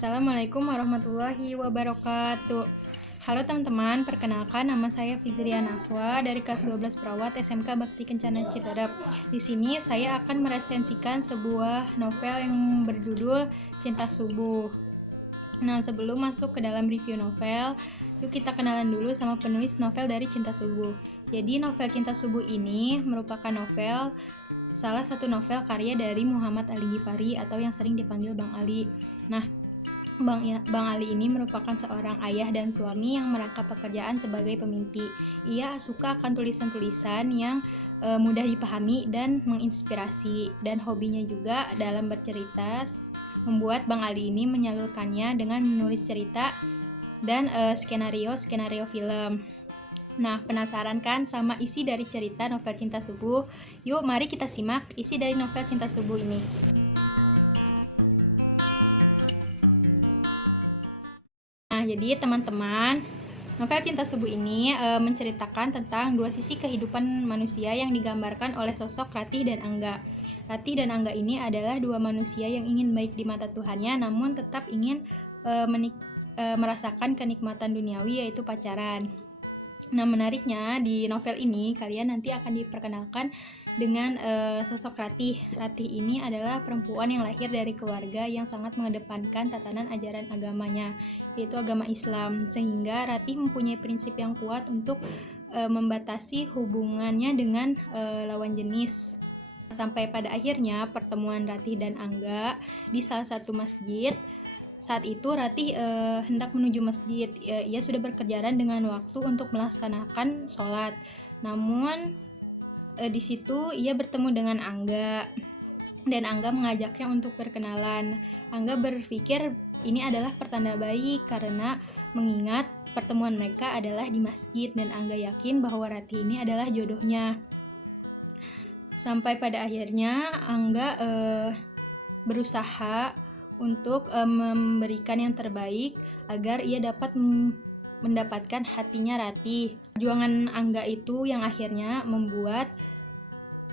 Assalamualaikum warahmatullahi wabarakatuh. Halo teman-teman, perkenalkan nama saya Fizria Naswa dari kelas 12 Perawat SMK Bakti Kencana Citadap. Di sini saya akan meresensikan sebuah novel yang berjudul Cinta Subuh. Nah, sebelum masuk ke dalam review novel, yuk kita kenalan dulu sama penulis novel dari Cinta Subuh. Jadi novel Cinta Subuh ini merupakan salah satu novel karya dari Muhammad Ali Gifari atau yang sering dipanggil Bang Ali. Nah, Bang Ali ini merupakan seorang ayah dan suami yang merangkap pekerjaan sebagai pemimpi. Ia suka akan tulisan-tulisan yang mudah dipahami dan menginspirasi, dan hobinya juga dalam bercerita membuat Bang Ali ini menyalurkannya dengan menulis cerita dan skenario film. Nah, penasaran kan sama isi dari cerita novel Cinta Subuh? Yuk, mari kita simak isi dari novel Cinta Subuh ini. Nah, jadi teman-teman, novel Cinta Subuh ini menceritakan tentang dua sisi kehidupan manusia yang digambarkan oleh sosok Ratih dan Angga. Ratih dan Angga ini adalah dua manusia yang ingin baik di mata Tuhannya, namun tetap ingin merasakan kenikmatan duniawi, yaitu pacaran. Nah, menariknya di novel ini kalian nanti akan diperkenalkan dengan sosok Ratih. Ratih ini adalah perempuan yang lahir dari keluarga yang sangat mengedepankan tatanan ajaran agamanya, yaitu agama Islam, sehingga Ratih mempunyai prinsip yang kuat untuk membatasi hubungannya dengan lawan jenis. Sampai pada akhirnya pertemuan Ratih dan Angga di salah satu masjid. Saat itu Ratih hendak menuju masjid. Ia sudah berkejaran dengan waktu untuk melaksanakan sholat. Namun di situ ia bertemu dengan Angga, dan Angga mengajaknya untuk berkenalan. Angga berpikir ini adalah pertanda baik karena mengingat pertemuan mereka adalah di masjid, dan Angga yakin bahwa Ratih ini adalah jodohnya. Sampai pada akhirnya Angga berusaha untuk memberikan yang terbaik agar ia dapat mendapatkan hatinya Ratih. Perjuangan Angga itu yang akhirnya membuat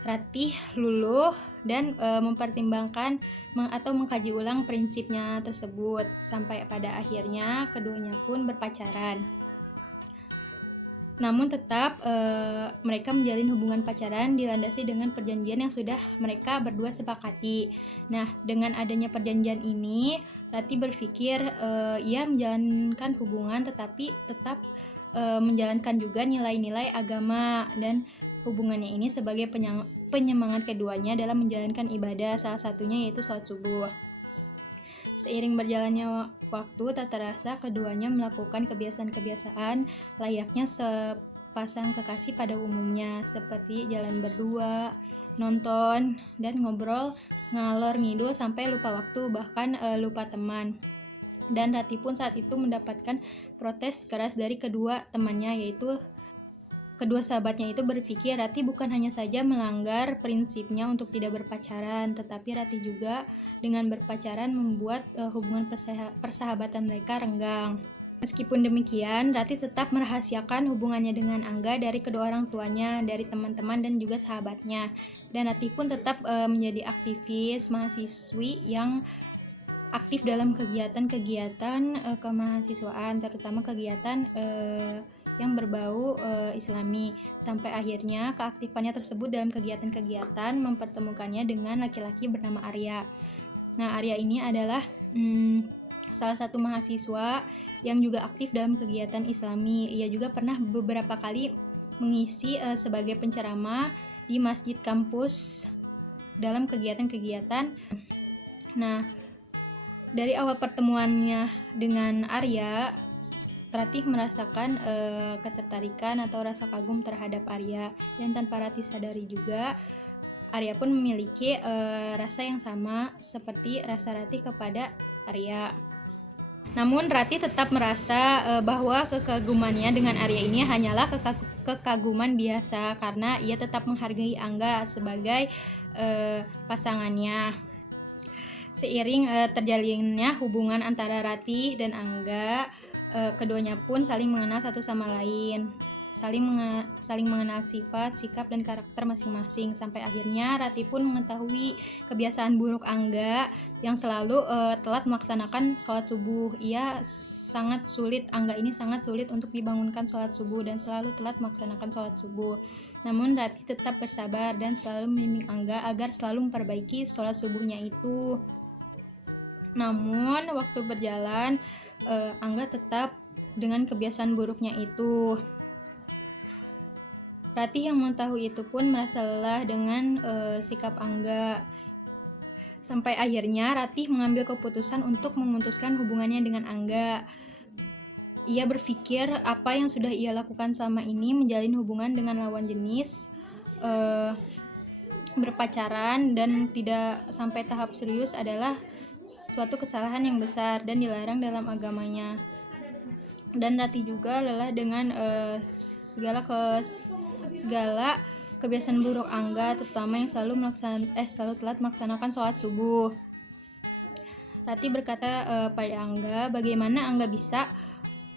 Ratih luluh dan mempertimbangkan atau mengkaji ulang prinsipnya tersebut. Sampai pada akhirnya keduanya pun berpacaran. Namun tetap mereka menjalin hubungan pacaran dilandasi dengan perjanjian yang sudah mereka berdua sepakati. Nah, dengan adanya perjanjian ini, Ratih berpikir ia menjalankan hubungan tetapi tetap menjalankan juga nilai-nilai agama, dan hubungannya ini sebagai penyemangat keduanya dalam menjalankan ibadah, salah satunya yaitu sholat subuh. Seiring berjalannya waktu, tak terasa keduanya melakukan kebiasaan-kebiasaan layaknya sepasang kekasih pada umumnya, seperti jalan berdua, nonton, dan ngobrol ngalor ngidul sampai lupa waktu, bahkan lupa teman. Dan Ratih pun saat itu mendapatkan protes keras dari kedua temannya, yaitu kedua sahabatnya itu berpikir Ratih bukan hanya saja melanggar prinsipnya untuk tidak berpacaran, tetapi Ratih juga dengan berpacaran membuat hubungan persahabatan mereka renggang. Meskipun demikian, Ratih tetap merahasiakan hubungannya dengan Angga dari kedua orang tuanya, dari teman-teman, dan juga sahabatnya. Dan Ratih pun tetap menjadi aktivis mahasiswi yang aktif dalam kegiatan-kegiatan kemahasiswaan, terutama kegiatan yang berbau Islami. Sampai akhirnya keaktifannya tersebut dalam kegiatan-kegiatan mempertemukannya dengan laki-laki bernama Arya. Nah, Arya ini adalah salah satu mahasiswa yang juga aktif dalam kegiatan Islami. Ia juga pernah beberapa kali mengisi sebagai penceramah di masjid kampus dalam kegiatan-kegiatan. Nah, dari awal pertemuannya dengan Arya, Ratih merasakan ketertarikan atau rasa kagum terhadap Arya, dan tanpa Ratih sadari juga Arya pun memiliki rasa yang sama seperti rasa Ratih kepada Arya. Namun Ratih tetap merasa bahwa kekagumannya dengan Arya ini hanyalah kekaguman biasa, karena ia tetap menghargai Angga sebagai pasangannya. Seiring terjalinnya hubungan antara Ratih dan Angga, keduanya pun saling mengenal satu sama lain. saling mengenal sifat, sikap, dan karakter masing-masing. Sampai akhirnya Rati pun mengetahui kebiasaan buruk Angga yang selalu telat melaksanakan sholat subuh. Angga ini sangat sulit untuk dibangunkan sholat subuh dan selalu telat melaksanakan sholat subuh. Namun Rati tetap bersabar dan selalu membimbing Angga agar selalu memperbaiki sholat subuhnya itu. Namun waktu berjalan, Angga tetap dengan kebiasaan buruknya itu. Rati yang mengetahui itu pun merasa lelah dengan sikap Angga. Sampai akhirnya Rati mengambil keputusan untuk memutuskan hubungannya dengan Angga. Ia berpikir apa yang sudah ia lakukan selama ini, menjalin hubungan dengan lawan jenis, berpacaran dan tidak sampai tahap serius adalah suatu kesalahan yang besar dan dilarang dalam agamanya. Dan Rati juga lelah dengan segala kebiasaan buruk Angga, terutama yang selalu telat melaksanakan sholat subuh. Rati berkata pada Angga, bagaimana Angga bisa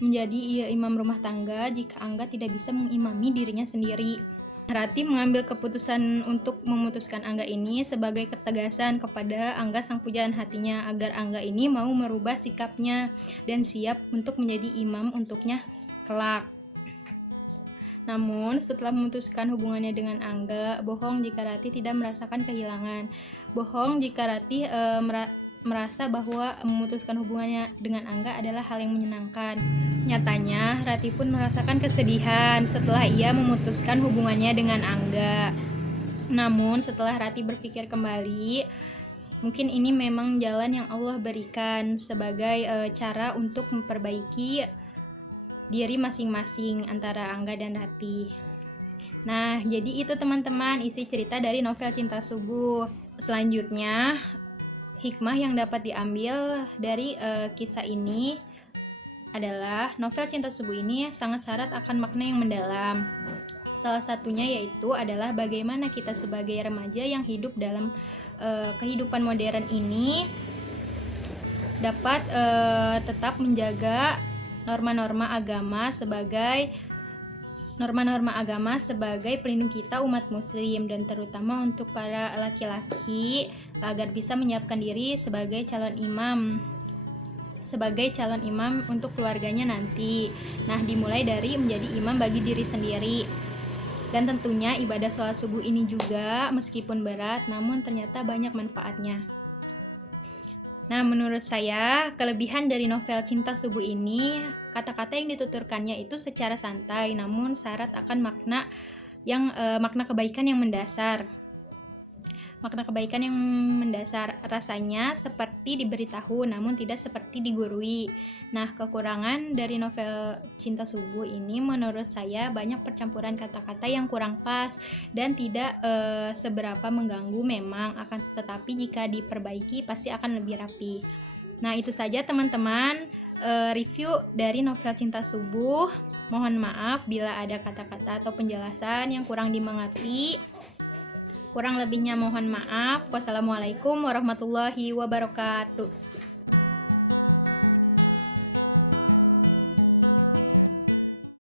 menjadi imam rumah tangga jika Angga tidak bisa mengimami dirinya sendiri. Rati mengambil keputusan untuk memutuskan Angga ini sebagai ketegasan kepada Angga sang pujaan hatinya agar Angga ini mau merubah sikapnya dan siap untuk menjadi imam untuknya kelak. Namun setelah memutuskan hubungannya dengan Angga, bohong jika Rati tidak merasakan kehilangan. Bohong jika Rati merasa bahwa memutuskan hubungannya dengan Angga adalah hal yang menyenangkan. Nyatanya, Rati pun merasakan kesedihan setelah ia memutuskan hubungannya dengan Angga. Namun setelah Rati berpikir kembali, mungkin ini memang jalan yang Allah berikan sebagai cara untuk memperbaiki diri masing-masing antara Angga dan Rati. Nah, jadi itu teman-teman isi cerita dari novel Cinta Subuh. Selanjutnya, hikmah yang dapat diambil dari kisah ini adalah novel Cinta Subuh ini sangat syarat akan makna yang mendalam. Salah satunya yaitu adalah bagaimana kita sebagai remaja yang hidup dalam kehidupan modern ini dapat tetap menjaga norma-norma agama sebagai pelindung kita umat muslim, dan terutama untuk para laki-laki agar bisa menyiapkan diri sebagai calon imam untuk keluarganya nanti. Nah, dimulai dari menjadi imam bagi diri sendiri. Dan tentunya ibadah sholat subuh ini juga meskipun berat namun ternyata banyak manfaatnya. Nah, menurut saya kelebihan dari novel Cinta Subuh ini, kata-kata yang dituturkannya itu secara santai namun syarat akan makna kebaikan yang mendasar. Makna kebaikan yang mendasar rasanya seperti diberitahu namun tidak seperti digurui. Nah, kekurangan dari novel Cinta Subuh ini menurut saya banyak percampuran kata-kata yang kurang pas dan tidak seberapa mengganggu memang, akan tetapi jika diperbaiki pasti akan lebih rapi. Nah, itu saja teman-teman review dari novel Cinta Subuh. Mohon maaf bila ada kata-kata atau penjelasan yang kurang dimengerti. Kurang lebihnya mohon maaf. Wassalamualaikum warahmatullahi wabarakatuh.